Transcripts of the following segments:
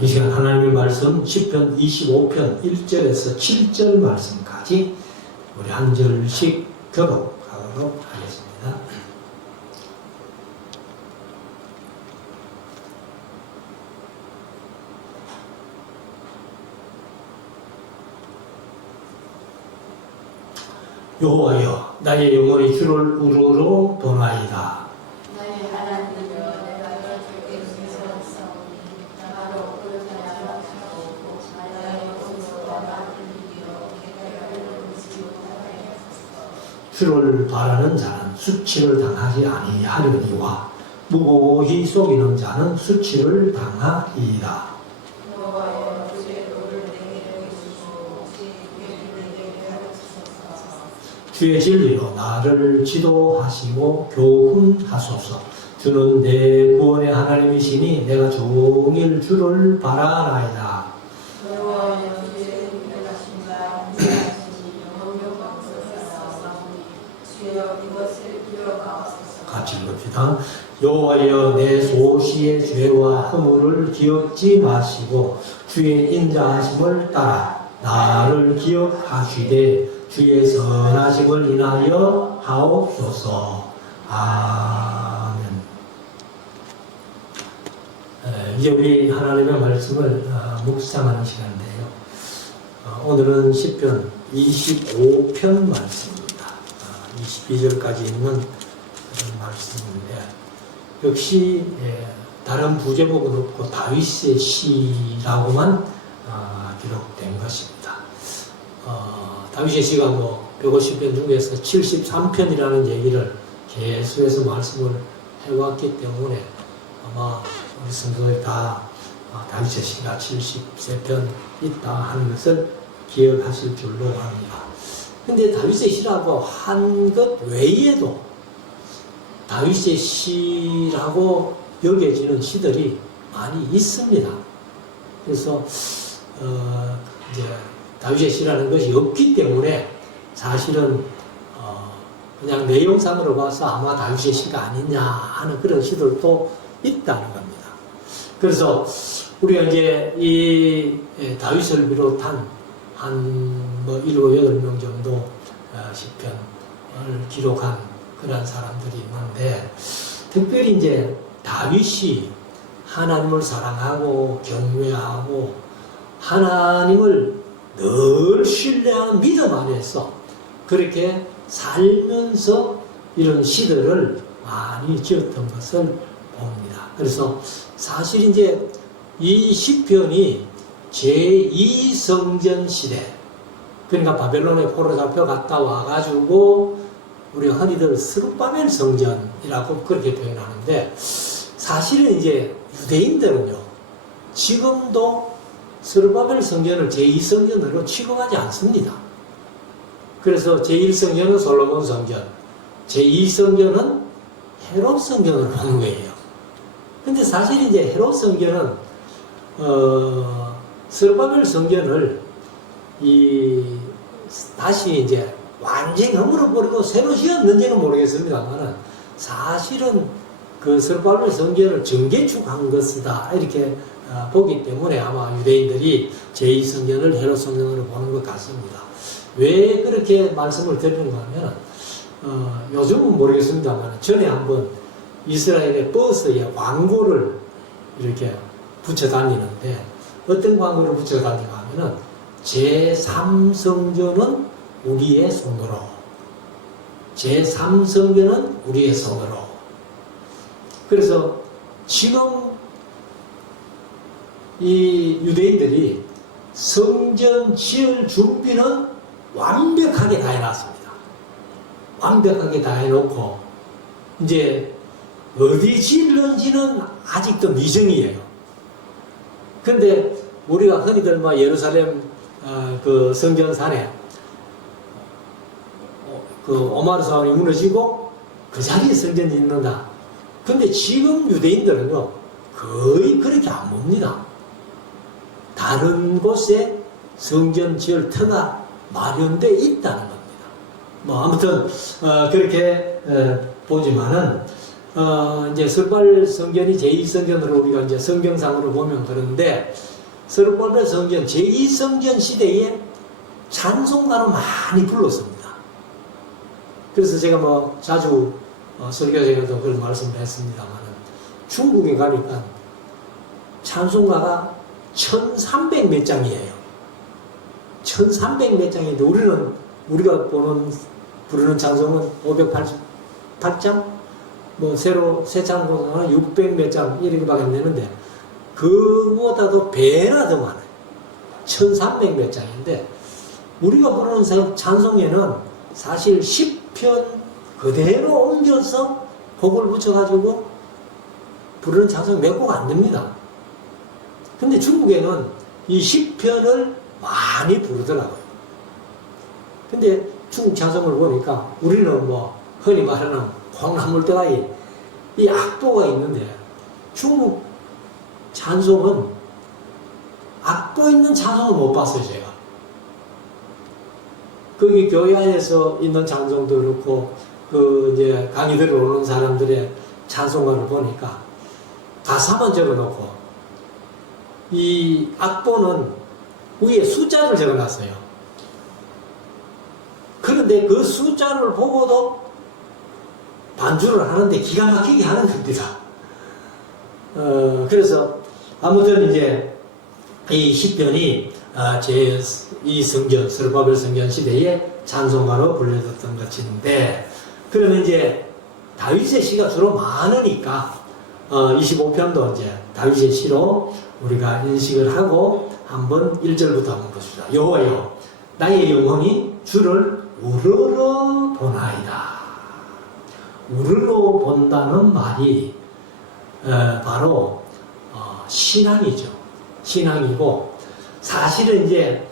이 시간 하나님의 말씀 10편 25편 1절에서 7절 말씀까지 우리 한 절씩 교독하도록 하겠습니다. 여호와여, 나의 영혼이 주를 우러러 도나이다. 나의 하나님이여, 내가 주께 의지하였사오니 나로 그릇하지 못하고 나의 옷으로 나를 이기어 계략을 의지 못하게 하소서. 주를 바라는 자는 수치를 당하지 아니하려니와 무고히 속이는 자는 수치를 당하리이다. 여호와여, 주의 도를 내게 여기시고 주의 계획을 내게 하옵소서. 주의 진리로 나를 지도하시고 교훈하소서. 주는 내 구원의 하나님이시니 내가 종일 주를 바라나이다. 여호와여, 주의 인도하심과 인자하심이 영원하옵소서. 주여 이것을 기억하옵소서. 같이 읽읍시다. 여호와여, 내 소시의 죄와 허물을 기억지 마시고 주의 인자하심을 따라 나를 기억하시되 주의 선하심을 인하여 하옵소서. 아멘. 이제 우리 하나님의 말씀을 묵상하는 시간인데요. 오늘은 시편 25편 말씀입니다. 22절까지 있는 그런 말씀인데, 역시 다른 부제목은 없고 다윗의 시라고만 기록된 것입니다. 다윗의 시가 150편 중에서 73편이라는 얘기를 계속해서 말씀을 해왔기 때문에 아마 우리 성도들이 다 다윗의 시가 73편 있다 하는 것을 기억하실 줄로 압니다. 근데 다윗의 시라고 한 것 외에도 다윗의 시라고 여겨지는 시들이 많이 있습니다. 그래서 이제 다윗의 시라는 것이 없기 때문에 사실은 그냥 내용상으로 봐서 아마 다윗의 시가 아니냐 하는 그런 시들도 있다는 겁니다. 그래서 우리가 이제 이 다윗을 비롯한 한 7, 8명 정도 시편을 기록한 그런 사람들이 있는데, 특별히 이제 다윗이 하나님을 사랑하고 경외하고 하나님을 늘 신뢰하는 믿음 안에서 그렇게 살면서 이런 시들을 많이 지었던 것을 봅니다. 그래서 사실 이제 이 시편이 제2성전 시대, 그러니까 바벨론에 포로 잡혀 갔다 와가지고 우리가 흔히들 스룹바벨 성전이라고 그렇게 표현하는데, 사실은 이제 유대인들은요, 지금도 스룹바벨 성전을 제2성전으로 취급하지 않습니다. 그래서 제1성전은 솔로몬 성전, 제2성전은 헤롯 성전으로 보는 거예요. 근데 사실 이제 헤롯 성전은 스룹바벨 성전을 다시 이제 완전히 허물어버리고 새로 지었는지는 모르겠습니다만, 사실은 그 스룹바벨 성전을 정개축한 것이다 이렇게 보기 때문에 아마 유대인들이 제2성전을 헤롯 성전으로 보는 것 같습니다. 왜 그렇게 말씀을 드리는가 하면, 요즘은 모르겠습니다만 전에 한번 이스라엘의 버스에 광고를 이렇게 붙여 다니는데, 어떤 광고를 붙여 다니가 하면은 제3성전은 우리의 손으로, 제3성전은 우리의 손으로. 그래서 지금 이 유대인들이 성전 지을 준비는 완벽하게 다 해놨습니다. 완벽하게 다 해놓고 이제 어디 지을는지는 아직도 미정이에요. 근데 우리가 흔히들 예루살렘 그 성전산에 그 오마르 사원이 무너지고 그 자리에 성전이 있는다. 근데 지금 유대인들은요, 거의 그렇게 안 봅니다. 다른 곳에 성전 지을 터가 마련되어 있다는 겁니다. 아무튼 그렇게 보지만은 이제 설발 성전이 제2성전으로 우리가 이제 성경상으로 보면 그런데 설발 성전 제2성전 시대에 찬송가로 많이 불렀습니다. 그래서 제가 뭐 자주 설교제에도 그런 말씀을 했습니다만 중국에 가니까 찬송가가 1300 몇 장이에요. 1300 몇 장인데 우리가 부르는 찬송은 588장? 뭐 새로 새 찬송은 600 몇 장 이렇게밖에 안 되는데 그보다도 배나 더 많아요. 1300 몇 장인데 우리가 부르는 찬송에는 사실 10편 그대로 옮겨서 곡을 붙여가지고 부르는 찬송이 몇 곡 안 됩니다. 근데 중국에는 이 10편을 많이 부르더라고요. 근데 중국 찬송을 보니까 우리는 뭐 흔히 말하는 콩나물대가리 이 악보가 있는데 중국 찬송은 악보 있는 찬송을 못 봤어요, 제가. 거기 교회 안에서 있는 찬송도 그렇고 이제 강의 들어오는 사람들의 찬송가를 보니까 가사만 적어놓고 이 악보는 위에 숫자를 적어놨어요. 그런데 그 숫자를 보고도 반주를 하는데 기가 막히게 하는 겁니다. 그래서 아무튼 이제 이 시편이 제2 성전, 스룹바벨 성전 시대에 찬송가로 불려졌던 것인데, 그러면 이제 다윗의 시가 주로 많으니까 25편도 이제 다윗의 시로 우리가 인식을 하고 한번 1절부터 한번 보십시다. 여호와여, 나의 영혼이 주를 우러러 보나이다. 우러러 본다는 말이 바로 신앙이죠. 신앙이고, 사실은 이제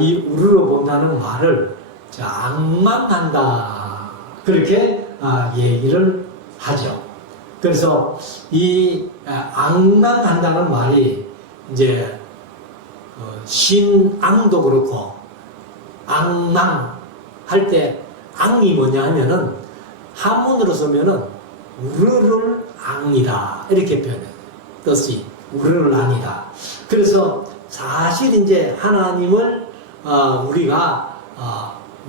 이 우러러 본다는 말을 앙망한다, 그렇게 얘기를 하죠. 그래서 이 앙망한다는 말이 이제 신앙도 그렇고 앙망 할 때 앙이 뭐냐 하면은 한문으로 쓰면은 우르를 앙이다 이렇게 표현해요. 뜻이 우르를 앙이다. 그래서 사실 이제 하나님을 우리가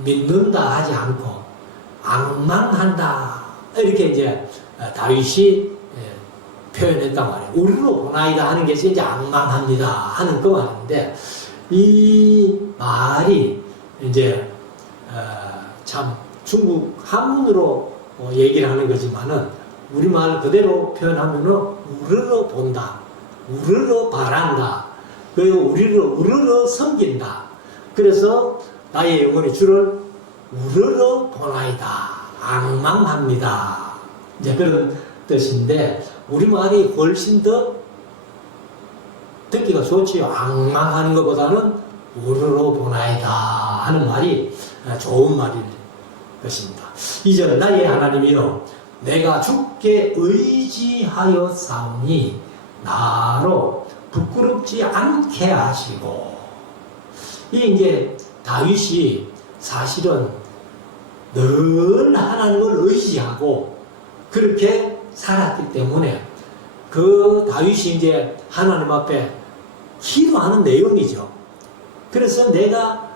믿는다 하지 않고 앙망한다 이렇게 이제 다윗이 표현했단 말이에요. 우르로 보나이다 하는 게 이제 앙망합니다 하는 그 말인데, 이 말이 이제 참 중국 한문으로 얘기를 하는 거지만은 우리말 그대로 표현하면은 우르러 본다, 우르러 바란다, 그리고 우르러 섬긴다. 그래서 나의 영혼이 주를 우르러 보나이다, 앙망합니다. 이제 그런 뜻인데 우리말이 훨씬 더 듣기가 좋지요. 앙망하는 것보다는 우르러 보나이다 하는 말이 좋은 말일 것입니다. 이제 나의 하나님이여, 내가 주께 의지하여 싸우니 나로 부끄럽지 않게 하시고. 이게 이제 다윗이 사실은 늘 하나님을 의지하고 그렇게 살았기 때문에 그 다윗이 이제 하나님 앞에 기도하는 내용이죠. 그래서 내가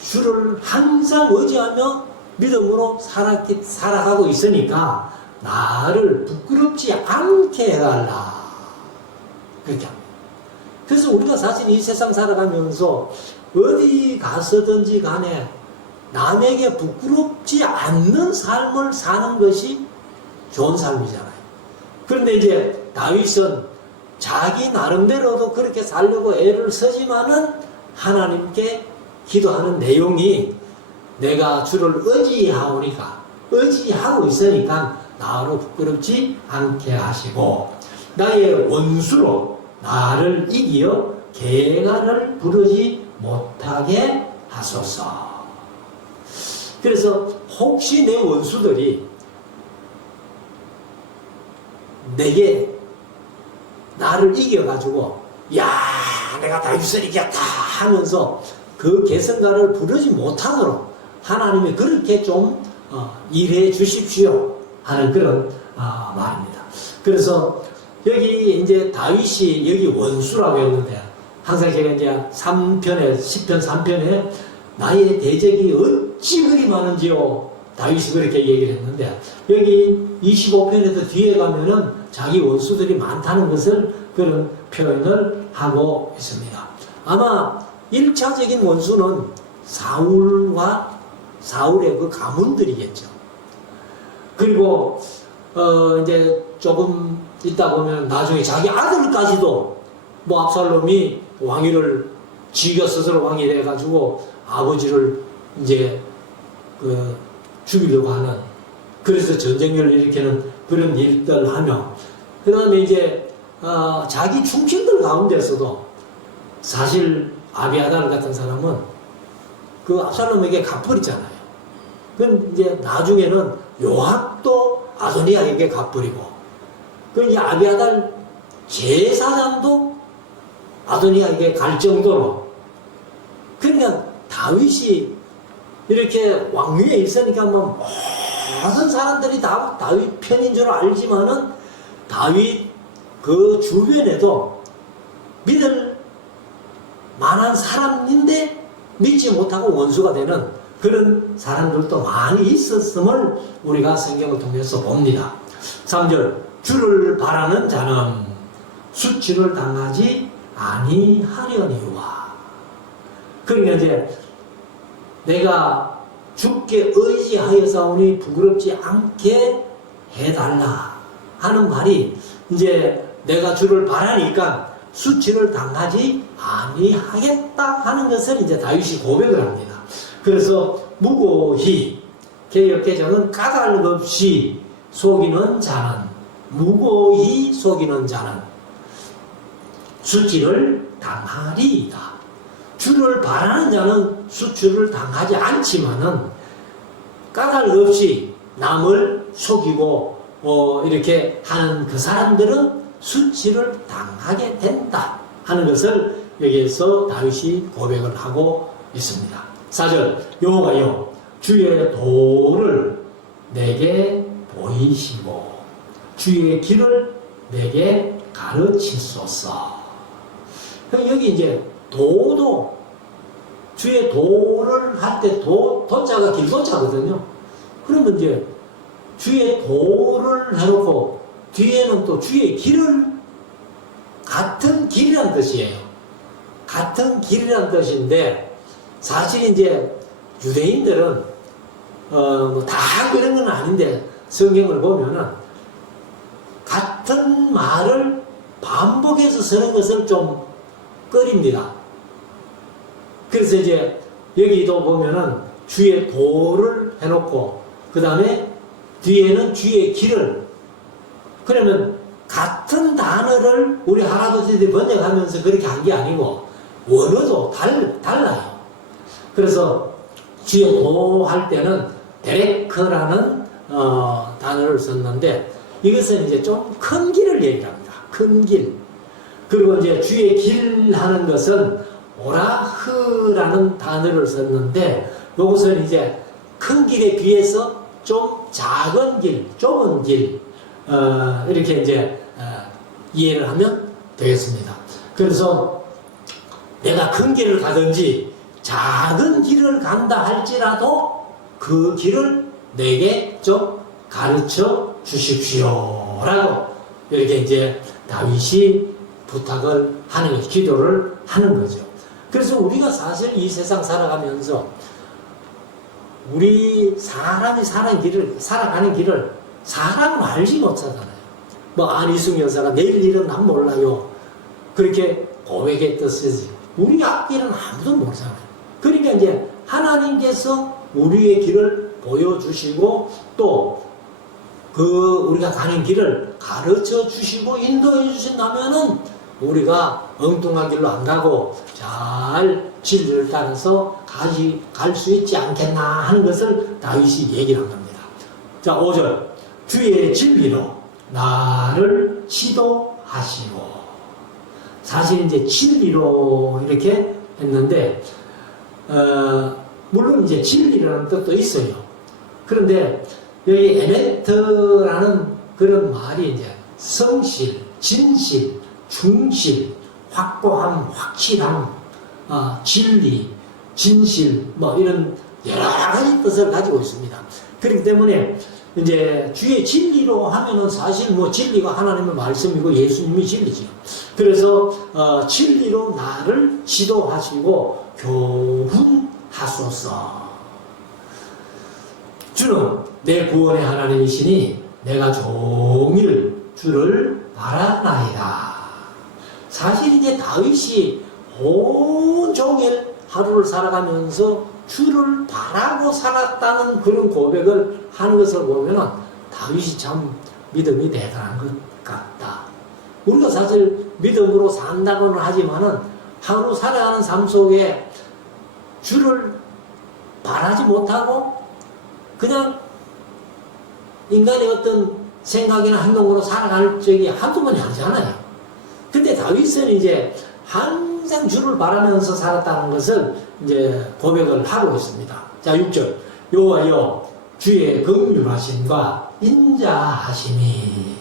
주를 항상 의지하며 믿음으로 살아가고 있으니까 나를 부끄럽지 않게 해달라, 그렇게 합니다. 그래서 우리가 사실 이 세상 살아가면서 어디 가서든지 간에 남에게 부끄럽지 않는 삶을 사는 것이 좋은 삶이잖아요. 그런데 이제 다윗은 자기 나름대로도 그렇게 살려고 애를 쓰지만은 하나님께 기도하는 내용이 내가 주를 의지하고 있으니까 나로 부끄럽지 않게 하시고 나의 원수로 나를 이기어 계가를 부르지 못하게 하소서. 그래서 혹시 내 원수들이 내게 나를 이겨가지고 야 내가 다윗을 이겼다 하면서 그 계승가를 부르지 못하도록 하나님이 그렇게 좀 일해 주십시오 하는 그런 말입니다. 그래서 여기 이제 다윗이 여기 원수라고 했는데 항상 제가 이제 3편에 10편 3편에 나의 대적이 어찌 그리 많은지요 다윗이 그렇게 얘기를 했는데 여기 25편에서 뒤에 가면은 자기 원수들이 많다는 것을 그런 표현을 하고 있습니다. 아마 1차적인 원수는 사울의 그 가문들이겠죠. 그리고 이제 조금 있다 보면 나중에 자기 아들까지도 뭐 압살롬이 왕위를 지가 스스로 왕이 돼가지고 아버지를 이제 그 죽이려고 하는 그래서 전쟁을 일으키는 그런 일들을 하며 그 다음에 이제 자기 충친들 가운데서도 사실 아비아달 같은 사람은 그 압살롬에게 갚버리잖아요. 그럼 이제 나중에는 요압도 아도니아에게 갚버리고 그 이제 아비아달 제사장도 아도니아에게 갈 정도로 그러니까 다윗이 이렇게 왕위에 있으니까 뭐 모든 사람들이 다 다윗 편인 줄 알지만은 다윗 그 주변에도 믿을 만한 사람인데 믿지 못하고 원수가 되는 그런 사람들도 많이 있었음을 우리가 성경을 통해서 봅니다. 3절 주를 바라는 자는 수치를 당하지 아니하려니와. 그러니까 이제 내가 주께 의지하여사오니 부끄럽지 않게 해달라 하는 말이 이제 내가 주를 바라니까 수치를 당하지 아니하겠다 하는 것을 이제 다윗이 고백을 합니다. 그래서 무고히 개역개정은 까닭 없이 속이는 자는 무고히 속이는 자는 수치를 당하리이다. 주를 바라는 자는 수치를 당하지 않지만은 까닭 없이 남을 속이고 이렇게 하는 그 사람들은 수치를 당하게 된다 하는 것을 여기에서 다윗이 고백을 하고 있습니다. 4절 여호와여 주의 도를 내게 보이시고 주의 길을 내게 가르치소서. 여기 이제 도도 주의 도를 할 때 도자가 길도자거든요. 그러면 이제 주의 도를 해놓고 뒤에는 또 주의 길을 같은 길이란 뜻이에요. 같은 길이란 뜻인데 사실 이제 유대인들은 다 그런 건 아닌데 성경을 보면은 같은 말을 반복해서 쓰는 것을 좀 꺼립니다. 그래서 이제 여기도 보면은 주의 도를 해놓고 그 다음에 뒤에는 주의 길을 그러면 같은 단어를 우리 할아버지들이 번역하면서 그렇게 한 게 아니고 원어도 달라요. 그래서 주의 도 할 때는 데레크라는 단어를 썼는데 이것은 이제 좀 큰 길을 얘기합니다. 큰 길. 그리고 이제 주의 길 하는 것은 오라흐라는 단어를 썼는데 이것은 이제 큰 길에 비해서 좀 작은 길, 좁은 길 이렇게 이제 이해를 하면 되겠습니다. 그래서 내가 큰 길을 가든지 작은 길을 간다 할지라도 그 길을 내게 좀 가르쳐 주십시오 라고 이렇게 이제 다윗이 부탁을 하는 거죠. 기도를 하는 거죠. 그래서 우리가 사실 이 세상 살아가면서 우리 사람이 살아가는 길을 사람은 알지 못하잖아요. 뭐 안희숙 여사가 내일 일은 난 몰라요. 그렇게 고백했듯이 우리 앞길은 아무도 모르잖아요. 그러니까 이제 하나님께서 우리의 길을 보여주시고 또 우리가 가는 길을 가르쳐 주시고 인도해 주신다면은 우리가 엉뚱한 길로 안 가고 잘 진리를 따라서 갈 수 있지 않겠나 하는 것을 다윗이 얘기를 한 겁니다. 자, 5절. 주의 진리로 나를 지도하시고. 사실 이제 진리로 이렇게 했는데, 물론 이제 진리라는 뜻도 있어요. 그런데 여기 에메트라는 그런 말이 이제 성실, 진실, 충실, 확고함, 확실함, 진리, 진실, 뭐 이런 여러 가지 뜻을 가지고 있습니다. 그렇기 때문에 이제 주의 진리로 하면은 사실 뭐 진리가 하나님의 말씀이고 예수님이 진리죠. 그래서 진리로 나를 지도하시고 교훈하소서. 주는 내 구원의 하나님이시니 내가 종일 주를 바라나이다. 사실 이제 다윗이 온종일 하루를 살아가면서 주를 바라고 살았다는 그런 고백을 하는 것을 보면 다윗이 참 믿음이 대단한 것 같다. 우리가 사실 믿음으로 산다고는 하지만은 하루 살아가는 삶 속에 주를 바라지 못하고 그냥 인간의 어떤 생각이나 행동으로 살아갈 적이 한두 번이 아니잖아요. 근데 다윗은 이제 항상 주를 바라면서 살았다는 것을 이제 고백을 하고 있습니다. 자, 6절. 여호와여 주의 긍휼하심과 인자하심이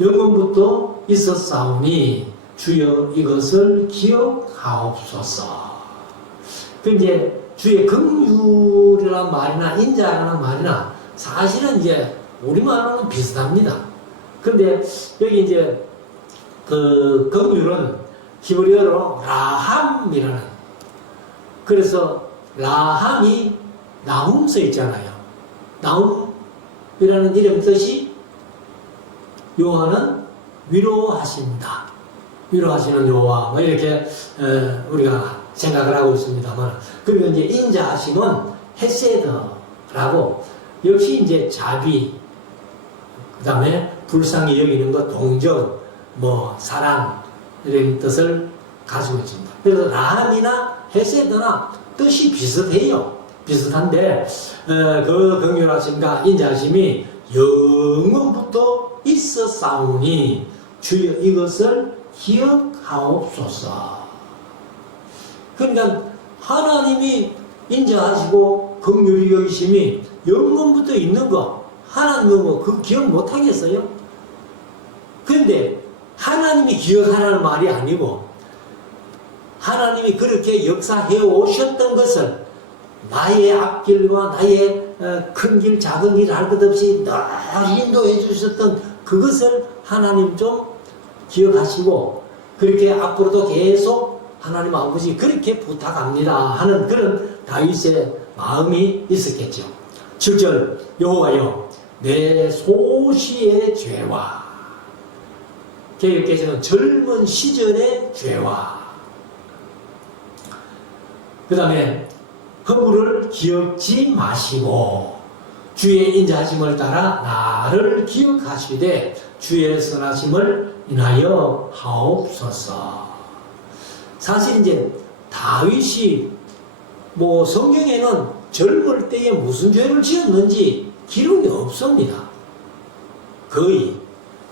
영원부터 있었사오니 주여 이것을 기억하옵소서. 그 이제 주의 긍휼이라는 말이나 인자라는 말이나 사실은 이제 우리말로는 비슷합니다. 근데 여기 이제 그 긍휼은 히브리어로 라함이라는, 그래서 라함이 나훔 써 있잖아요. 나훔이라는 이름 뜻이 여호와는 위로하신다, 위로하시는 여호와, 뭐 이렇게 우리가 생각을 하고 있습니다만, 그리고 이제 인자하심은 헤세드라고, 역시 이제 자비, 그 다음에 불쌍히 여기는 것, 동정, 뭐 사랑, 이런 뜻을 가지고 있습니다. 그래서 라함이나 헤세드나 뜻이 비슷해요. 비슷한데 그 긍휼하심과 인자하심이 영원부터 있었사오니 주여 이것을 기억하옵소서. 그러니까 하나님이 인자하시고 긍휼히 여기심이 영원부터 있는 거, 하나님은 뭐 그 기억 못 하겠어요? 그런데 하나님이 기억하라는 말이 아니고 하나님이 그렇게 역사해 오셨던 것을 나의 앞길과 나의 큰 길, 작은 길 할 것 없이 늘 인도해 주셨던 그것을 하나님 좀 기억하시고 그렇게 앞으로도 계속 하나님 아버지 그렇게 부탁합니다 하는 그런 다윗의 마음이 있었겠죠. 7절 여호와여 내 소시의 죄와, 개혁개정은 젊은 시절의 죄와, 그 다음에 허물을 기억지 마시고 주의 인자하심을 따라 나를 기억하시되 주의 선하심을 인하여 하옵소서. 사실 이제 다윗이 뭐 성경에는 젊을 때에 무슨 죄를 지었는지 기록이 없습니다. 거의.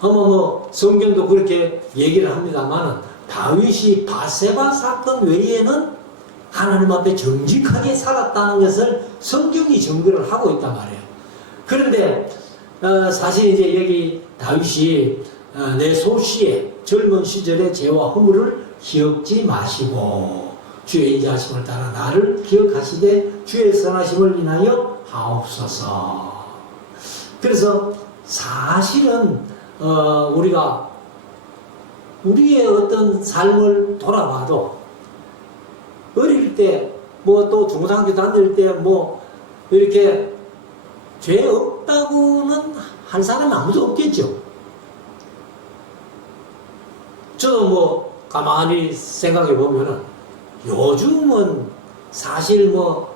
뭐 성경도 그렇게 얘기를 합니다만 다윗이 바세바 사건 외에는 하나님 앞에 정직하게 살았다는 것을 성경이 증거를 하고 있단 말이에요. 그런데 사실 이제 여기 다윗이 내 소시의 젊은 시절의 죄와 허물을 기억지 마시고 주의 인자하심을 따라 나를 기억하시되 주의 선하심을 인하여 하옵소서. 그래서 사실은 우리가 우리의 어떤 삶을 돌아봐도 어릴 때 뭐 또 중고등학교 다닐 때 뭐 이렇게 죄 없다고는 한 사람이 아무도 없겠죠. 저도 뭐 가만히 생각해 보면은 요즘은 사실 뭐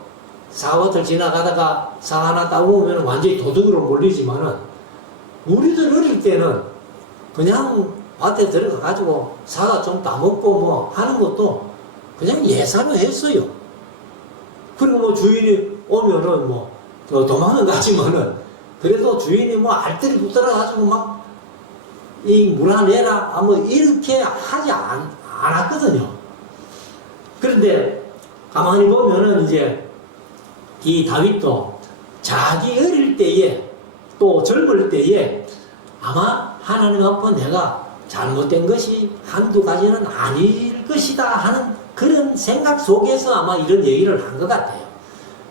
사과들 지나가다가 사 하나 따고 오면 완전히 도둑으로 몰리지만은 우리들 어릴 때는 그냥 밭에 들어가가지고 사과 좀 따먹고 뭐 하는 것도 그냥 예사로 했어요. 그리고 뭐 주인이 오면은 뭐 도망은 가지만은 그래도 주인이 뭐 알뜰히 붙들어가지고 막 이 물 하나 내라 뭐 이렇게 하지 않았거든요. 그런데 가만히 보면은 이제 이 다윗도 자기 어릴 때에 또 또 젊을 때에 아마 하나님 앞에 내가 잘못된 것이 한두 가지는 아닐 것이다 하는 그런 생각 속에서 아마 이런 얘기를 한 것 같아요.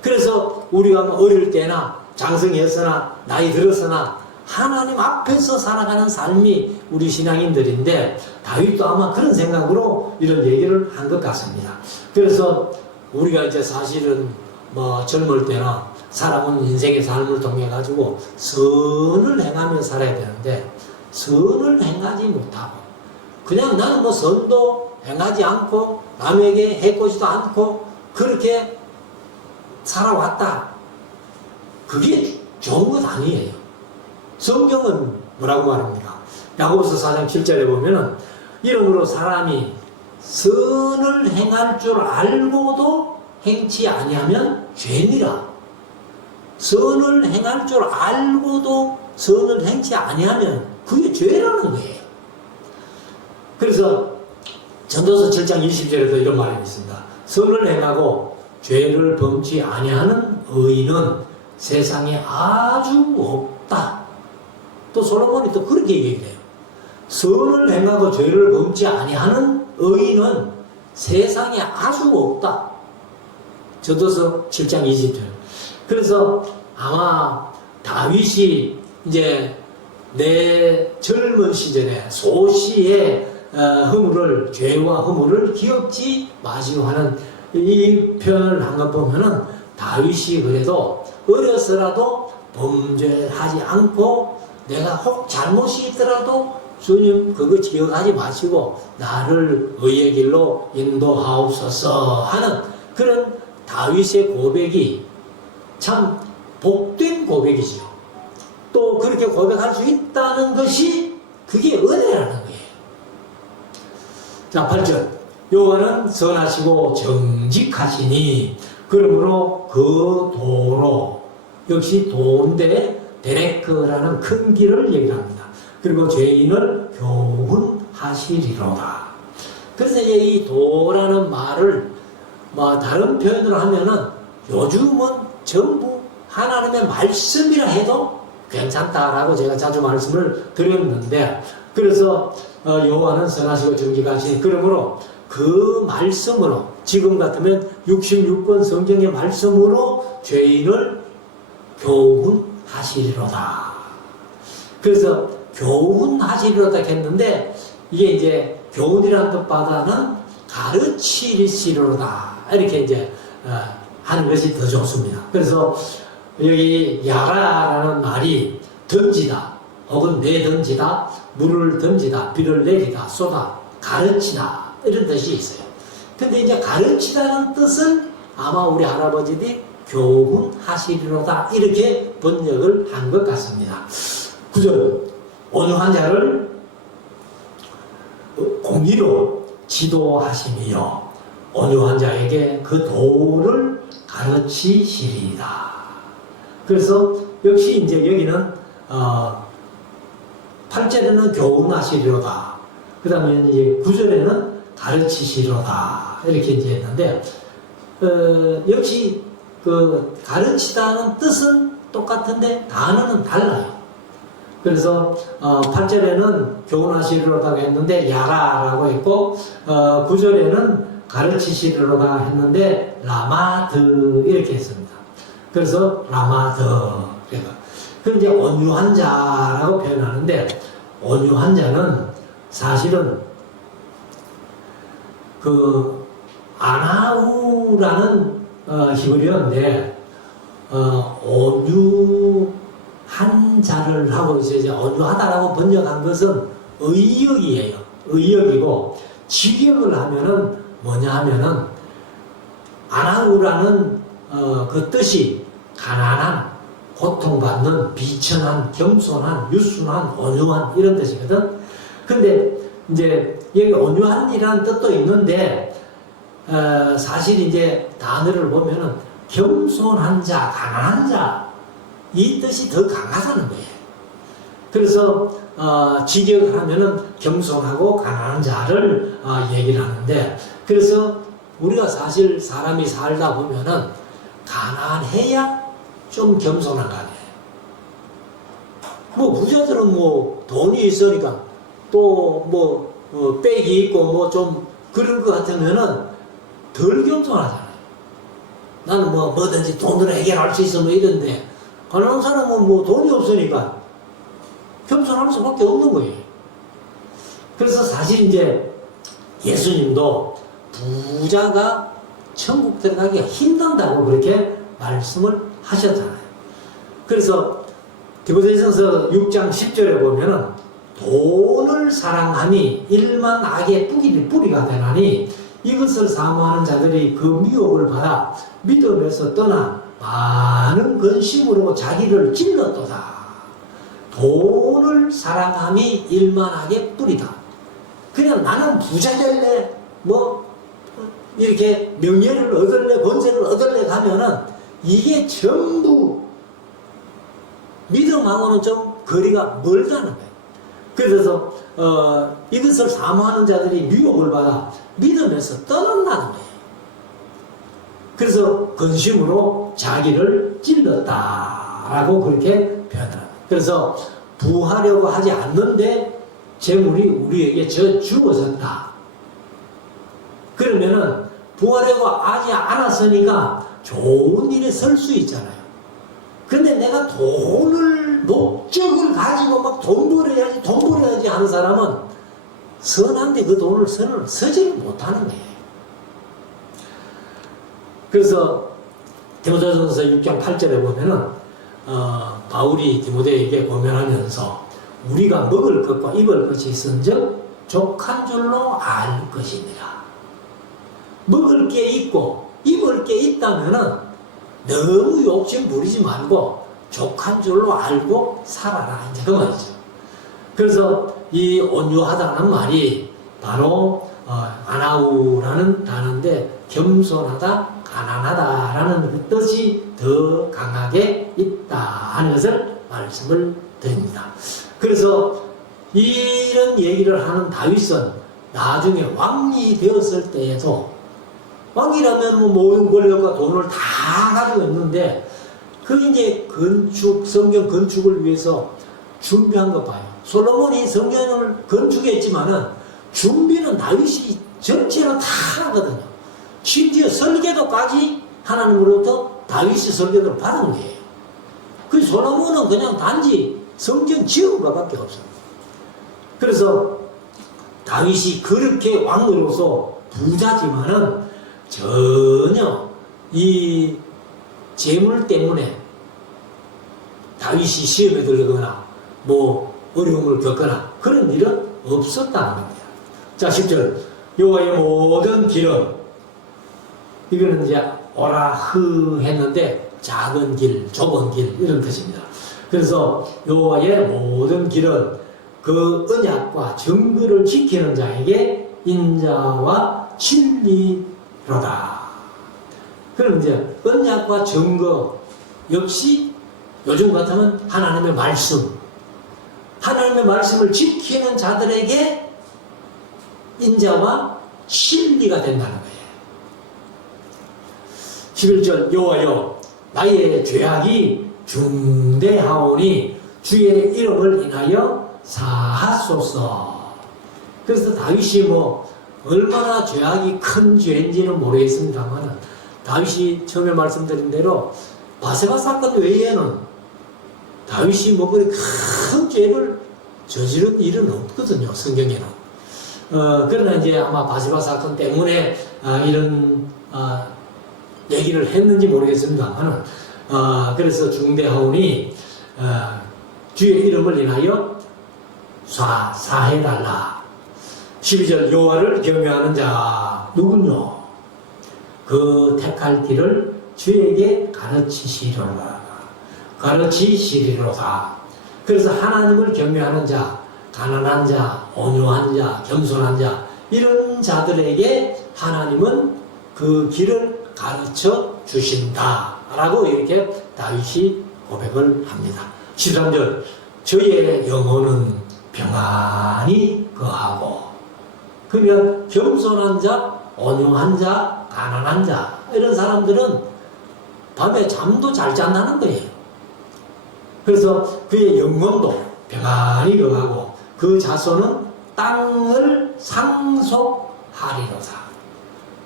그래서 우리가 어릴 때나 장성했으나 나이 들었으나 하나님 앞에서 살아가는 삶이 우리 신앙인들인데 다윗도 아마 그런 생각으로 이런 얘기를 한 것 같습니다. 그래서 우리가 이제 사실은 뭐 젊을 때나 사람은 인생의 삶을 통해 가지고 선을 행하며 살아야 되는데 선을 행하지 못하고 그냥 나는 뭐 선도 행하지 않고 남에게 해코지도 않고 그렇게 살아왔다. 그게 좋은 것 아니에요. 성경은 뭐라고 말합니까? 야고보서 4장 7절에 보면은 이러므로 사람이 선을 행할 줄 알고도 행치 아니하면 죄니라. 선을 행할 줄 알고도 선을 행치 아니하면 그게 죄라는 거예요. 그래서 전도서 7장 20절에도 이런 말이 있습니다. 선을 행하고 죄를 범치 아니하는 의인은 세상에 아주 없다. 또 솔로몬이 또 그렇게 얘기해요. 선을 행하고 죄를 범치 아니하는 의인은 세상에 아주 없다. 전도서 7장 20절. 그래서 아마 다윗이 이제 내 젊은 시절에 소시의 허물을, 죄와 허물을 기억지 마시고 하는 이 표현을 한 것 보면은 다윗이 그래도 어려서라도 범죄하지 않고 내가 혹 잘못이 있더라도 주님 그거 기억하지 마시고 나를 의의 길로 인도하옵소서 하는 그런 다윗의 고백이 참 복된 고백이죠. 또 그렇게 고백할 수 있다는 것이 그게 은혜라는 거예요. 자, 8절. 여호와는 선하시고 정직하시니 그러므로 그 도로 역시 도인데 데레크라는 큰 길을 얘기합니다. 그리고 죄인을 교훈하시리로다. 그래서 이제 이 도라는 말을 뭐 다른 표현으로 하면은 요즘은 전부 하나님의 말씀이라 해도 괜찮다라고 제가 자주 말씀을 드렸는데 그래서 여호와는 선하시고 정직하시니 그러므로 그 말씀으로 지금 같으면 66권 성경의 말씀으로 죄인을 교훈하시리로다. 그래서 교훈하시리로다 했는데 이게 이제 교훈이라는 뜻보다는 가르치시리로다 이렇게 이제 하는 것이 더 좋습니다. 그래서 여기 야라라는 말이 던지다 혹은 내던지다 물을 던지다 비를 내리다 쏟아 가르치다 이런 뜻이 있어요. 근데 이제 가르치다는 뜻은 아마 우리 할아버지들이 교훈하시리로다 이렇게 번역을 한 것 같습니다. 9절 온유한 자를 공의로 지도하시며 온유한 자에게 그 도를 가르치시리이다. 그래서 역시 이제 여기는 8절에는 교훈하시리로다. 그 다음에 이제 9절에는 가르치시리로다. 이렇게 이제 했는데 역시 그 가르치다는 뜻은 똑같은데 단어는 달라요. 그래서 8절에는 교훈하시리로다 했는데 야라라고 했고 9절에는 가르치시리로다 했는데 라마드 이렇게 했습니다. 그래서 라마드 그럼 이제 온유한 자라고 표현하는데 온유한 자는 사실은 그 아나우라는 히브리어인데 온유한 자를 하고 이제 온유하다라고 번역한 것은 의역이에요. 의역이고 직역을 하면은 뭐냐 하면은 아나우라는 그 뜻이 가난한, 고통받는, 비천한, 겸손한, 유순한, 온유한 이런 뜻이거든. 근데 이제 여기 온유한이라는 뜻도 있는데 사실 이제 단어를 보면은 겸손한 자, 가난한 자 이 뜻이 더 강하다는 거예요. 그래서 직역을 하면은 겸손하고 가난한 자를 얘기를 하는데 그래서 우리가 사실 사람이 살다 보면은 가난해야 좀 겸손한 거 아니에요. 뭐 부자들은 뭐 돈이 있으니까 또 뭐 백이 있고 뭐 좀 그럴 것 같으면은 덜 겸손하잖아요. 나는 뭐든지 돈으로 해결할 수 있어 뭐 이런데 가난한 사람은 뭐 돈이 없으니까 겸손할 수밖에 없는 거예요. 그래서 사실 이제 예수님도 부자가 천국 들어가기가 힘든다고 그렇게 말씀을 하셨잖아요. 그래서 디모데전서 6장 10절에 보면은 돈을 사랑함이 일만 악의 뿌리가 되나니 이것을 사모하는 자들이 그 미혹을 받아 믿음에서 떠나 많은 근심으로 자기를 찔렀도다. 돈을 사랑함이 일만 악의 뿌리다. 그냥 나는 부자 될래 뭐 이렇게 명예를 얻을래 권세를 얻을래 가면은 이게 전부 믿음하고는 좀 거리가 멀다는 거예요. 그래서 이것을 사모하는 자들이 미혹을 받아 믿음에서 떠난다는 거예요. 그래서 근심으로 자기를 찔렀다라고 그렇게 표현합니다. 그래서 부하려고 하지 않는데 재물이 우리에게 주어졌다. 그러면은 부하려고 하지 않았으니까 좋은 일에 설 수 있잖아요. 근데 내가 돈을 목적을 가지고 막 돈 벌어야지 하는 사람은 선한데 그 돈을 쓰지를 못하는 거예요. 그래서 디모데전서 6장 8절에 보면은 바울이 디모데에게 고면하면서 우리가 먹을 것과 입을 것이 있은즉 족한 줄로 알 것입니다. 먹을 게 있고 입을 게 있다면은 너무 욕심 부리지 말고 족한 줄로 알고 살아라 이제 그 말이죠. 그래서 이 온유하다는 말이 바로 아나우라는 단어인데 겸손하다, 가난하다라는 그 뜻이 더 강하게 있다 하는 것을 말씀을 드립니다. 그래서 이런 얘기를 하는 다윗은 나중에 왕이 되었을 때에도 왕이라면 뭐 모든 권력과 돈을 다 가지고 있는데 그 이제 성경 건축을 위해서 준비한 것 봐요. 솔로몬이 성경을 건축했지만은 준비는 다윗이 전체로 다 하거든요. 심지어 설계도까지 하나님으로부터 다윗이 설계도를 받은 거예요. 그 솔로몬은 그냥 단지 성전 지은 것밖에 없어요. 그래서 다윗이 그렇게 왕으로서 부자지만은 전혀 이 재물 때문에 다윗이 시험에 들거나 뭐 어려움을 겪거나 그런 일은 없었다는 겁니다. 자, 10절 여호와의 모든 길은 이거는 이제 오라흐 했는데 작은 길, 좁은 길 이런 뜻입니다. 그래서 여호와의 모든 길은 그 언약과 정의를 지키는 자에게 인자와 진리로다. 그럼 이제 언약과 증거 역시 요즘 같으면 하나님의 말씀을 지키는 자들에게 인자와 진리가 된다는 거예요. 11절 여호와여 나의 죄악이 중대하오니 주의 이름을 인하여 사하소서. 그래서 다윗이 뭐 얼마나 죄악이 큰 죄인지는 모르겠습니다만 다윗이 처음에 말씀드린 대로 바세바 사건 외에는 다윗이 뭐 그리 큰 죄를 저지른 일은 없거든요, 성경에는. 그러나 이제 아마 바세바 사건 때문에 이런 얘기를 했는지 모르겠습니다만 그래서 중대하오니 주의 이름을 인하여 사해달라. 12절 여호와를 경외하는 자 누군요? 그 택할 길을 주에게 가르치시리로다. 그래서 하나님을 경외하는 자, 가난한 자, 온유한 자, 겸손한 자 이런 자들에게 하나님은 그 길을 가르쳐 주신다라고 이렇게 다윗이 고백을 합니다. 13절 저의 영혼은 평안히 거하고. 그러면 겸손한 자, 온유한 자, 가난한 자 이런 사람들은 밤에 잠도 잘 잔다는 거예요. 그래서 그의 영혼도 평안히 거하고 그 자손은 땅을 상속하리로다.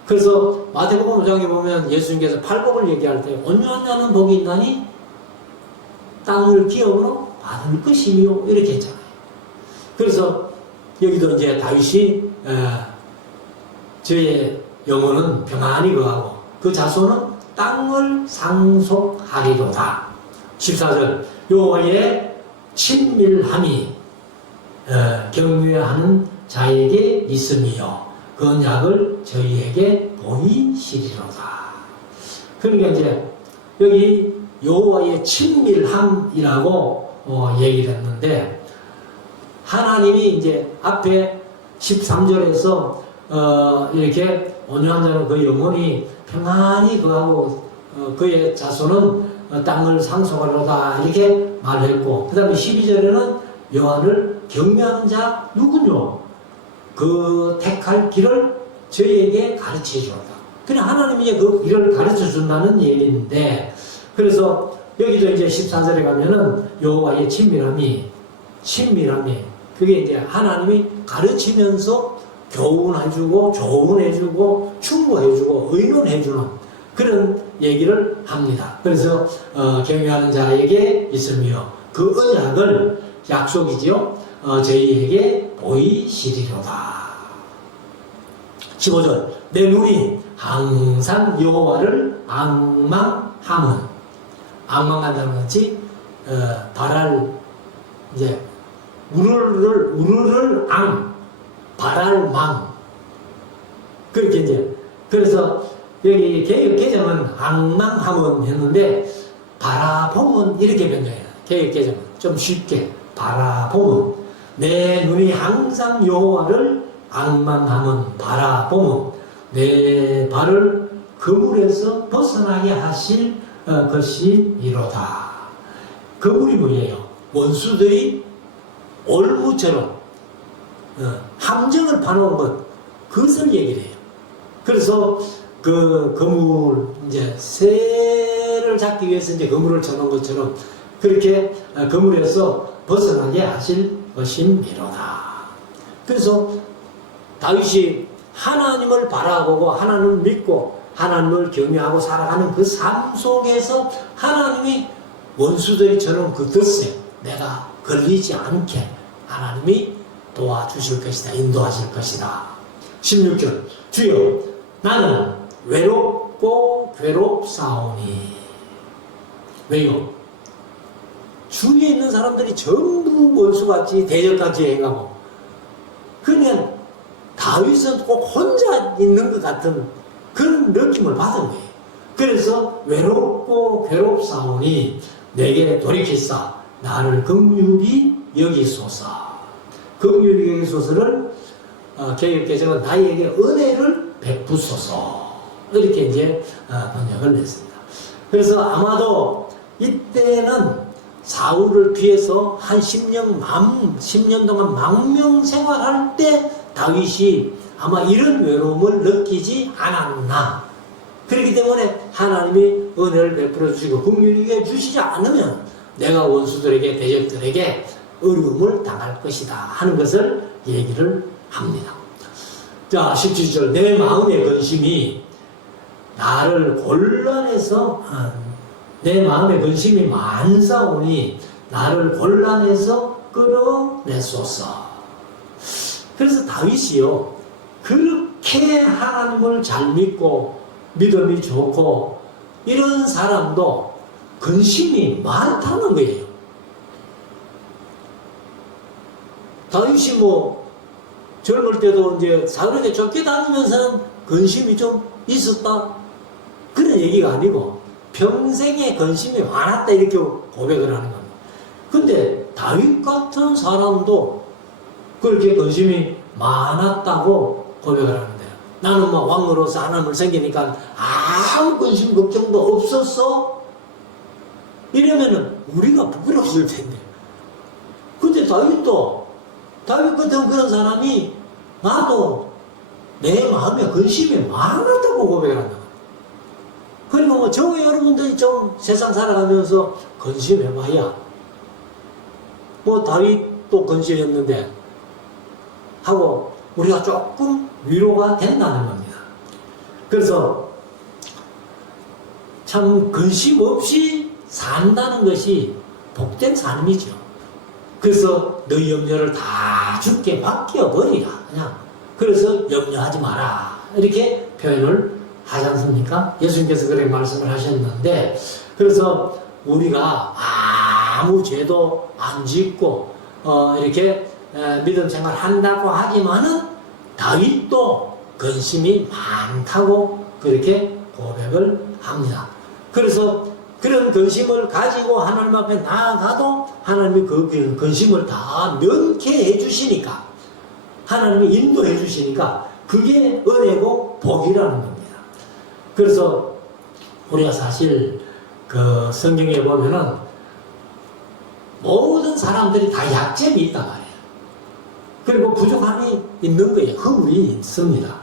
그래서 마태복음 5장에 보면 예수님께서 팔복을 얘기할 때 온유한 자는 복이 있나니 땅을 기업으로 받을 것이며 이렇게 했잖아요. 그래서 여기도 이제 다윗이 저의 영혼은 평안히 거하고 그 자손은 땅을 상속하리로다. 14절 여호와의 친밀함이 경외하는 자에게 있으며 그 언약을 저희에게 보이시리로다. 그러니까 이제 여기 여호와의 친밀함이라고 얘기를 했는데 하나님이 이제 앞에 13절에서 이렇게 온유한 자는 그 영혼이 평안히 거하고 그의 자손은 땅을 상속하리로다 이렇게 말했고 그 다음에 12절에는 여호와를 경외하는 자 누구뇨? 그 택할 길을 저희에게 가르쳐 주었다. 그냥 하나님이 이제 그 길을 가르쳐 준다는 얘기인데 그래서 여기도 이제 14절에 가면은 여호와의 친밀함이 그게 이제 하나님이 가르치면서 교훈해주고 조언해주고 충고해주고 의논해주는 그런 얘기를 합니다. 그래서 경외하는 자에게 있으며 그 언약을 약속이지요. 저희에게 보이시리로다. 15절 내 눈이 항상 여호와를 앙망한다는 것이 바랄 이제 우르를 바랄망 그렇게 이제 그래서 여기 개혁개정은 앙망함은 했는데 바라봄은 이렇게 변경해요. 개혁개정은 좀 쉽게 바라봄은 내 눈이 항상 여호와를 앙망함은 바라봄은 내 발을 그물에서 벗어나게 하실 것이이로다. 그물이 뭐예요? 원수들이 올무처럼 함정을 파놓은 것 그것을 얘기를 해요. 그래서 그 그물 이제 새를 잡기 위해서 이제 그물을 쳐놓은 것처럼 그렇게 그물에서 벗어나게 하실 것임이로다. 그래서 다윗이 하나님을 바라보고 하나님을 믿고 하나님을 경외하고 살아가는 그 삶 속에서 하나님이 원수들이 저는 그 덫에 내가 걸리지 않게 하나님이 도와주실 것이다. 인도하실 것이다. 16절 주여 나는 외롭고 괴롭사오니 왜요? 주위에 있는 사람들이 전부 원수같이 대적같이 행하고 그냥 다윗은 꼭 혼자 있는 것 같은 그런 느낌을 받은 거예요. 그래서 외롭고 괴롭사오니 내게 돌이키사 나를 긍휼히 여기소서. 긍휼히 여기소서를 개혁개정은 나에게 은혜를 베푸소서 이렇게 이제 번역을 했습니다. 그래서 아마도 이때는 사울을 피해서 한 10년 동안 망명 생활할 때 다윗이 아마 이런 외로움을 느끼지 않았나. 그렇기 때문에 하나님이 은혜를 베풀어 주시고 긍휼히 주시지 않으면 내가 원수들에게 대적들에게 어려움을 당할 것이다 하는 것을 얘기를 합니다. 자 17절 내 마음의 근심이 나를 곤란해서 내 마음의 근심이 많사오니 나를 곤란해서 끌어내소서. 그래서 다윗이요 그렇게 하나님을 잘 믿고 믿음이 좋고 이런 사람도 근심이 많다는 거예요. 다윗이 뭐 젊을 때도 이제 사울에게 쫓겨다니면서는 근심이 좀 있었다 그런 얘기가 아니고 평생에 근심이 많았다 이렇게 고백을 하는 겁니다. 근데 다윗 같은 사람도 그렇게 근심이 많았다고 고백을 하는데 나는 뭐 왕으로서 하나님을 섬기니까 아무 근심 걱정도 없었어? 이러면은 우리가 부끄러웠을 텐데. 근데 다윗 같은 그런 사람이 나도 내 마음에 근심이 많았다고 고백을 한다. 그리고 뭐 저와 여러분들이 좀 세상 살아가면서 근심해봐야 뭐 다윗도 근심했는데 하고 우리가 조금 위로가 된다는 겁니다. 그래서 참 근심 없이 산다는 것이 복된 삶이죠. 그래서 너희 염려를 다 주께 맡겨버리라. 그냥 그래서 염려하지 마라. 이렇게 표현을 하지 않습니까? 예수님께서 그렇게 말씀을 하셨는데, 그래서 우리가 아무 죄도 안 짓고 이렇게 믿음 생활 한다고 하지만은 다윗도 근심이 많다고 그렇게 고백을 합니다. 그래서 그런 근심을 가지고 하나님 앞에 나아가도 하나님이 그 근심을 다 면케해 주시니까, 하나님이 인도해 주시니까 그게 은혜고 복이라는 겁니다. 그래서 우리가 사실 그 성경에 보면은 모든 사람들이 다 약점이 있단 말이에요. 그리고 부족함이 있는 거예요. 허물이 있습니다.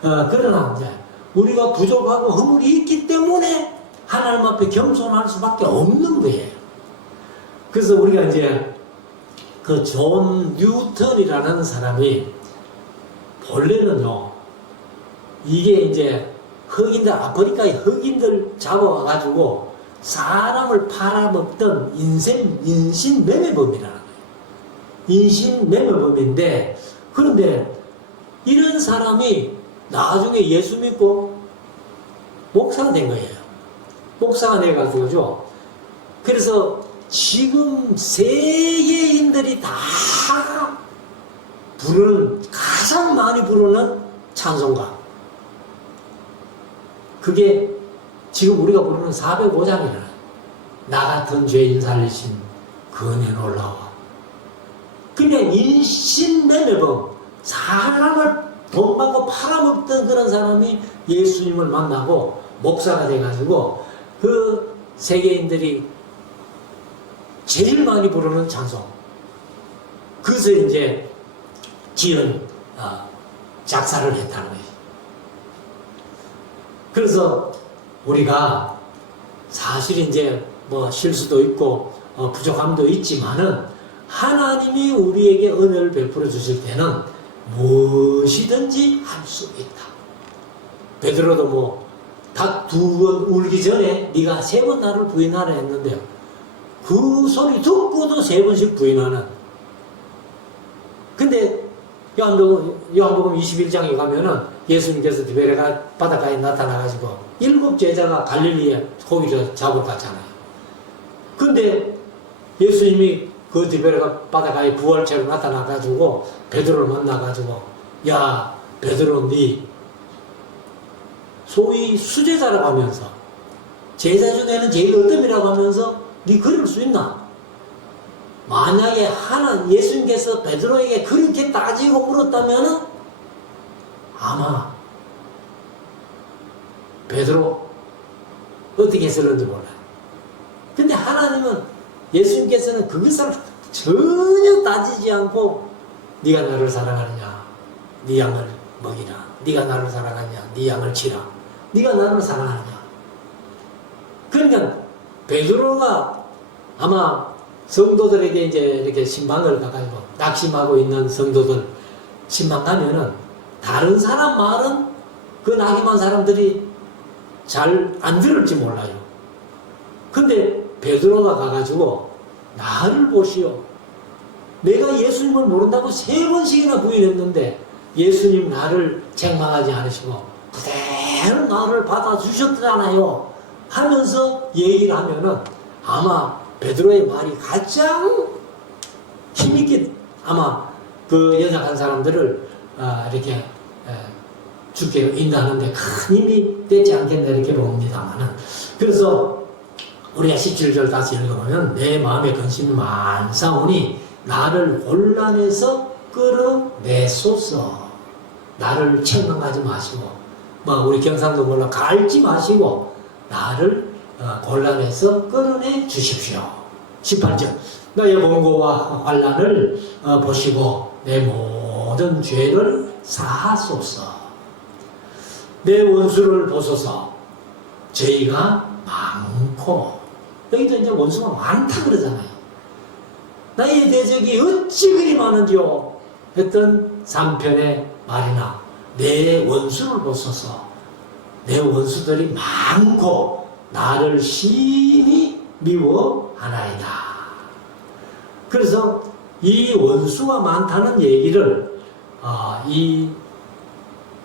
그러나 이제 우리가 부족하고 허물이 있기 때문에 하나님 앞에 겸손할 수밖에 없는 거예요. 그래서 우리가 이제 그 존 뉴턴이라는 사람이 본래는요, 이게 이제 흑인들, 아프리카의 흑인들 잡아와가지고 사람을 팔아먹던 인신매매범이라는 거예요. 인신매매범인데, 그런데 이런 사람이 나중에 예수 믿고 목사가 된 거예요. 목사가 돼가지고죠. 그래서 지금 세계인들이 다 부르는, 가장 많이 부르는 찬송가, 그게 지금 우리가 부르는 405장이라는, 나 같은 죄인 살리신 그 은혜 놀라워. 그냥 인신매매범, 사람을 돈 받고 팔아먹던 그런 사람이 예수님을 만나고 목사가 돼가지고 그 세계인들이 제일 많이 부르는 찬송, 그것을 이제 작사를 했다는 거예요. 그래서 우리가 사실 이제 뭐 실수도 있고 부족함도 있지만은 하나님이 우리에게 은혜를 베풀어 주실 때는 무엇이든지 할 수 있다. 베드로도 뭐 닭 2번 울기 전에 네가 3번 나를 부인하라 했는데요, 그 소리 듣고도 3번씩 부인하는. 근데 요한복음 21장에 가면은 예수님께서 디베레가 바닷가에 나타나가지고 7 제자가 갈릴리에 고기를 잡으러 갔잖아요. 근데 예수님이 그 디베레가 바닷가에 부활체로 나타나가지고 베드로를 만나가지고, 야 베드로, 네 소위 수제자라고 하면서, 제자 중에는 제일 어뜸이라고 하면서 네 그럴 수 있나? 만약에 예수님께서 베드로에게 그렇게 따지고 물었다면은 아마 베드로 어떻게 했을는지 몰라요. 근데 하나님은, 예수님께서는 그것을 전혀 따지지 않고, 네가 나를 사랑하느냐, 네 양을 먹이라. 네가 나를 사랑하느냐, 네 양을 치라. 네가 나를 사랑하느냐. 그러니까 베드로가 아마 성도들에게 이제 이렇게 신방을 가가지고 낙심하고 있는 성도들 신방 가면은 다른 사람 말은 그 낙심한 사람들이 잘 안 들을지 몰라요. 근데 베드로가 가가지고 나를 보시오. 내가 예수님을 모른다고 3번씩이나 부인했는데 예수님 나를 책망하지 않으시고 그대로 나를 받아주셨잖아요 하면서 얘기를 하면은 아마 베드로의 말이 가장 힘있게 아마 그 연약한 사람들을 이렇게 주께 인도하는데 큰 힘이 되지 않겠나 이렇게 봅니다만은, 그래서 우리가 17절 다시 읽어보면 내 마음에 근심이 많사오니 나를 혼란에서 끌어내소서. 나를 책망하지 마시고, 우리 경상도 몰라 갈지 마시고 나를 곤란에서 끌어내 주십시오. 18절 나의 번고와 환난을 보시고 내 모든 죄를 사하소서. 내 원수를 보소서. 저희가 많고, 여기도 이제 원수가 많다 그러잖아요. 나의 대적이 어찌 그리 많은지요 했던 3편의 말이나 내 원수를 보소서 내 원수들이 많고 나를 심히 미워하나이다. 그래서 이 원수가 많다는 얘기를 이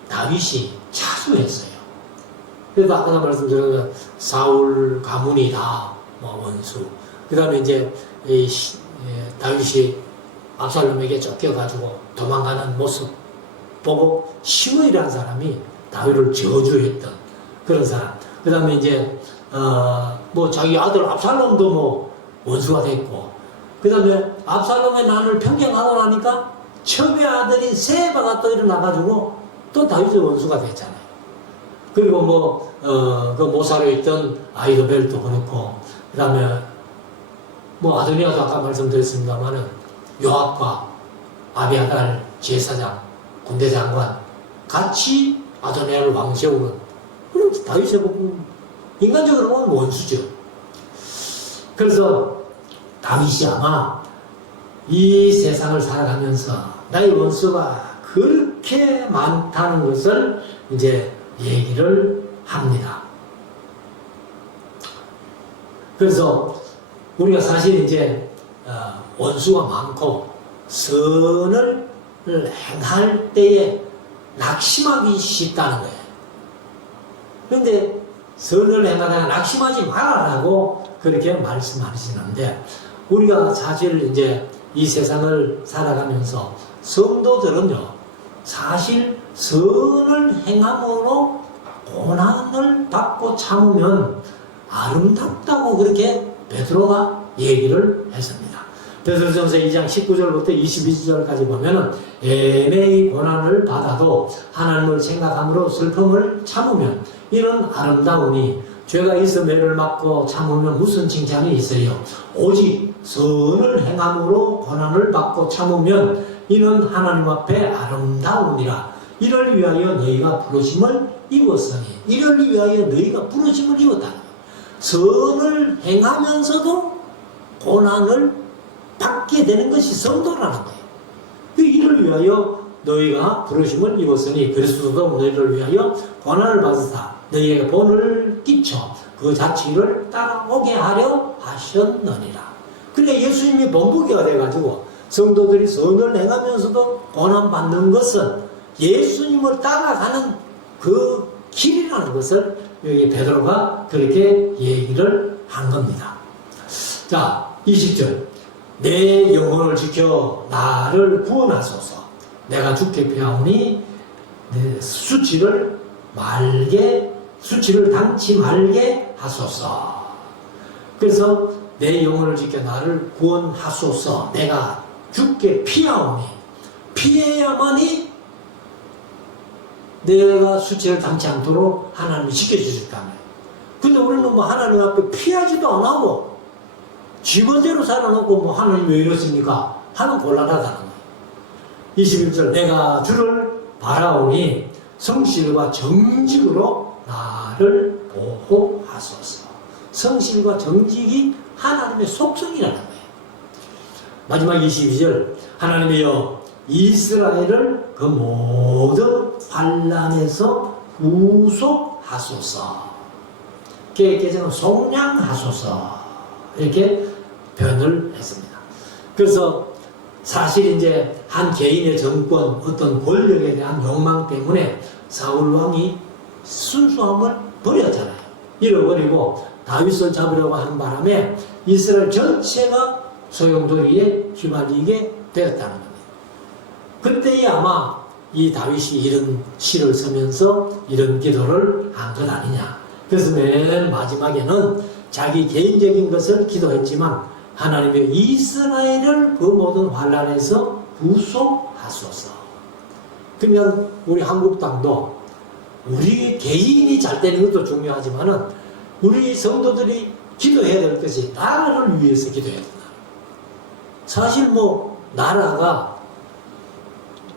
다윗이 자주 했어요. 그래서 아까 말씀드린 사울 가문이다, 뭐 원수. 그 다음에 이제 다윗이 압살롬에게 쫓겨가지고 도망가는 모습 보고 시므이라는 사람이 다윗을 저주했던 그런 사람. 그 다음에 이제 뭐 자기 아들 압살롬도 뭐 원수가 됐고, 그 다음에 압살롬의 난을 평정하고 나니까 첩의 아들인 세바가 또 일어나가지고 또 다윗의 원수가 됐잖아요. 그리고 뭐 그 모사로 있던 아이도벨도 그렇고, 그 다음에 뭐 아도니아도 아까 말씀드렸습니다만은 요압과 아비아달 제사장 군대 장관 같이 아도니아를 왕 세우는, 그럼 다윗의 인간적으로 보면 원수죠. 그래서 다윗이 아마 이 세상을 살아가면서 나의 원수가 그렇게 많다는 것을 이제 얘기를 합니다. 그래서 우리가 사실 이제 원수가 많고 선을 행할 때에 낙심하기 쉽다는 거예요. 그런데 선을 행하다가 낙심하지 말아라고 그렇게 말씀하시는데, 우리가 사실 이제 이 세상을 살아가면서 성도들은요, 사실 선을 행함으로 고난을 받고 참으면 아름답다고 그렇게 베드로가 얘기를 했습니다. 베드로전서 2장 19절부터 22절까지 보면은 애매히 고난을 받아도 하나님을 생각함으로 슬픔을 참으면 이는 아름다우니 죄가 있어 매를 맞고 참으면 무슨 칭찬이 있어요. 오직 선을 행함으로 고난을 받고 참으면 이는 하나님 앞에 아름다우니라. 이를 위하여 너희가 부르심을 입었으니, 이를 위하여 너희가 부르심을 입었다. 선을 행하면서도 고난을 받게 되는 것이 성도라는 거예요. 이를 위하여 너희가 부르심을 입었으니 그리스도도 너희를 위하여 고난을 받으사 너희에게 본을 끼쳐 그 자취를 따라오게 하려 하셨느니라. 근데 예수님이 본보기가 돼가지고 성도들이 선을 행하면서도 고난받는 것은 예수님을 따라가는 그 길이라는 것을 여기 베드로가 그렇게 얘기를 한 겁니다. 자, 20절. 내 영혼을 지켜 나를 구원하소서. 내가 죽게 피하오니 내 수치를 당치 말게 하소서. 그래서 내 영혼을 지켜 나를 구원하소서. 내가 죽게 피하오니, 피해야만이 내가 수치를 당치 않도록 하나님이 지켜주실까요? 근데 우리는 뭐 하나님 앞에 피하지도 안 하고 지번대로 살아놓고 뭐 하나님 왜 이러십니까? 하는 곤란하다는 거예요. 21절. 내가 주를 바라오니 성실과 정직으로 나를 보호하소서. 성실과 정직이 하나님의 속성이라는 거예요. 마지막 22절. 하나님이여 이스라엘을 그 모든 환난에서 구속하소서. 개정은 속량하소서. 이렇게 표현을 했습니다. 그래서 사실 이제 한 개인의 정권, 어떤 권력에 대한 욕망 때문에 사울 왕이 순수함을 버렸잖아요. 잃어버리고 다윗을 잡으려고 하는 바람에 이스라엘 전체가 소용돌이에 휘말리게 되었다는 겁니다. 그때에 아마 이 다윗이 이런 시를 쓰면서 이런 기도를 한 것 아니냐. 그래서 맨 마지막에는 자기 개인적인 것을 기도했지만 하나님의 이스라엘을 그 모든 환난에서 구속하소서. 그러면 우리 한국 땅도 우리 개인이 잘 되는 것도 중요하지만은 우리 성도들이 기도해야 될 것이 나라를 위해서 기도해야 된다. 사실 뭐 나라가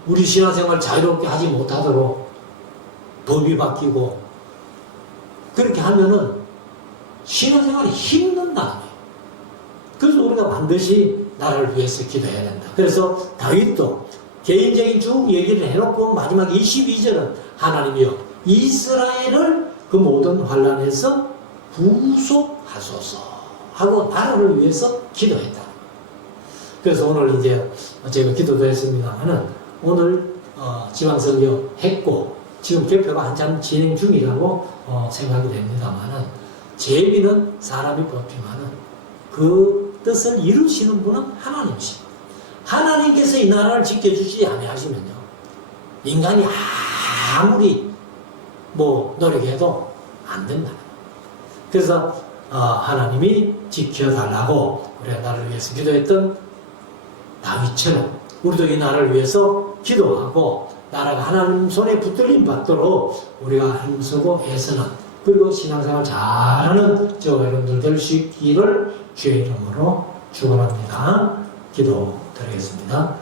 우리 신앙생활 자유롭게 하지 못하도록 법이 바뀌고 그렇게 하면은 신앙생활이 힘든다는 거예요. 그래서 우리가 반드시 나라를 위해서 기도해야 된다. 그래서 다윗도 개인적인 쭉 얘기를 해놓고 마지막 22절은 하나님이여 이스라엘을 그 모든 환란에서 구속하소서 하고 나라를 위해서 기도했다. 그래서 오늘 이제 제가 기도도 했습니다만은 오늘 지방선거 했고 지금 개표가 한참 진행 중이라고 생각이 됩니다만은 제비는 사람이 뽑히면은 그 뜻을 이루시는 분은 하나님이십니다. 하나님께서 이 나라를 지켜주지 아니하시면요 인간이 아무리 노력해도 안 된다. 그래서 하나님이 지켜달라고 우리가 나라를 위해서 기도했던 다윗처럼 우리도 이 나라를 위해서 기도하고 나라가 하나님 손에 붙들림 받도록 우리가 힘쓰고 애쓰는 그리고 신앙생활 잘하는 저와 여러분들 될 수 있기를 주의 이름으로 축원합니다. 기도드리겠습니다.